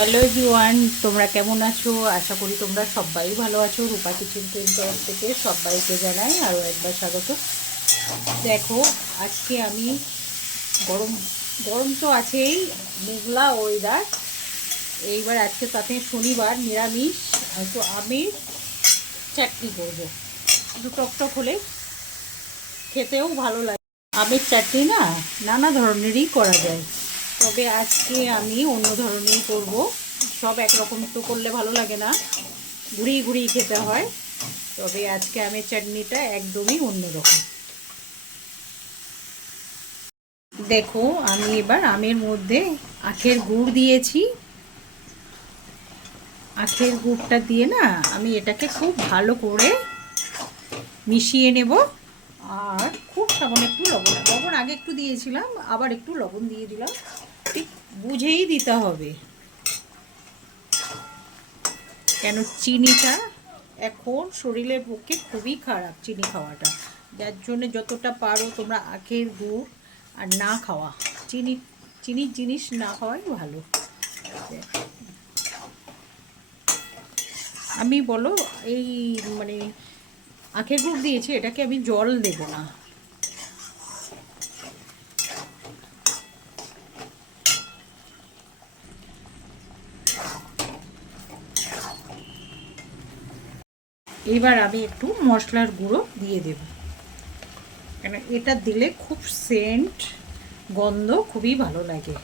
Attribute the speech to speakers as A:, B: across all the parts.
A: Hello everyone, তোমরা কেমন আছো? আশা করি তোমরা সবাই ভালো আছো। রূপা কিচেন তরফ থেকে সবাইকে জানাই আরও একবার স্বাগত। দেখো, আজকে আমি গরম গরম তো আছেই মেঘলা ওয়েদার এইবার আজকে তাতে শনিবার, নিরামিষ তো আমি চাটনি করব। একটু টকটক হলে খেতেও ভালো লাগে। আমের চাটনি না নানা ধরনেরই করা যায়। তবে আজকে আমি অন্য ধরনের করব। সব একরকম তো করলে ভালো লাগে না। ঘুরিয়ে ঘুরিয়ে খেতে হয়। তবে আজকে আমের চাটনিটা একদমই অন্যরকম। দেখো, আমি এবার আমের মধ্যে আখের গুড় দিয়েছি। আখের গুড়টা দিয়ে না আমি এটাকে খুব ভালো করে মিশিয়ে নেব। আর খুব সামান্য একটু লবণ। লবণ আগে একটু দিয়েছিলাম, আবার একটু লবণ দিয়ে দিলাম। ঠিক বুঝেই দিতে হবে। কেন চিনিটা এখন শরীরের পক্ষে খুবই খারাপ চিনি খাওয়াটা। যার জন্য যতটা পারো তোমরা আখের গুড় আর না খাওয়া। চিনি চিনির জিনিস না খাওয়াই ভালো। আমি বলো, এই মানে আখের গুড় দিয়েছি, এটাকে আমি জল দেব না। এবার আমি একটু মশলার গুঁড়ো দিয়ে দেব। কেন এটা দিলে খুব সেন্ট গন্ধ খুবই ভালো লাগে।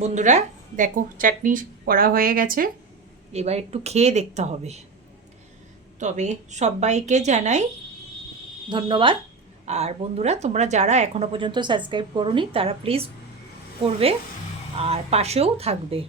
A: বন্ধুরা, দেখো চাটনি করা হয়ে গেছে। এবার একটু খেয়ে দেখতে হবে। তবে সবাইকে জানাই ধন্যবাদ। আর বন্ধুরা তোমরা যারা এখনও পর্যন্ত সাবস্ক্রাইব করোনি তারা প্লিজ করবে আর পাশেও থাকবে।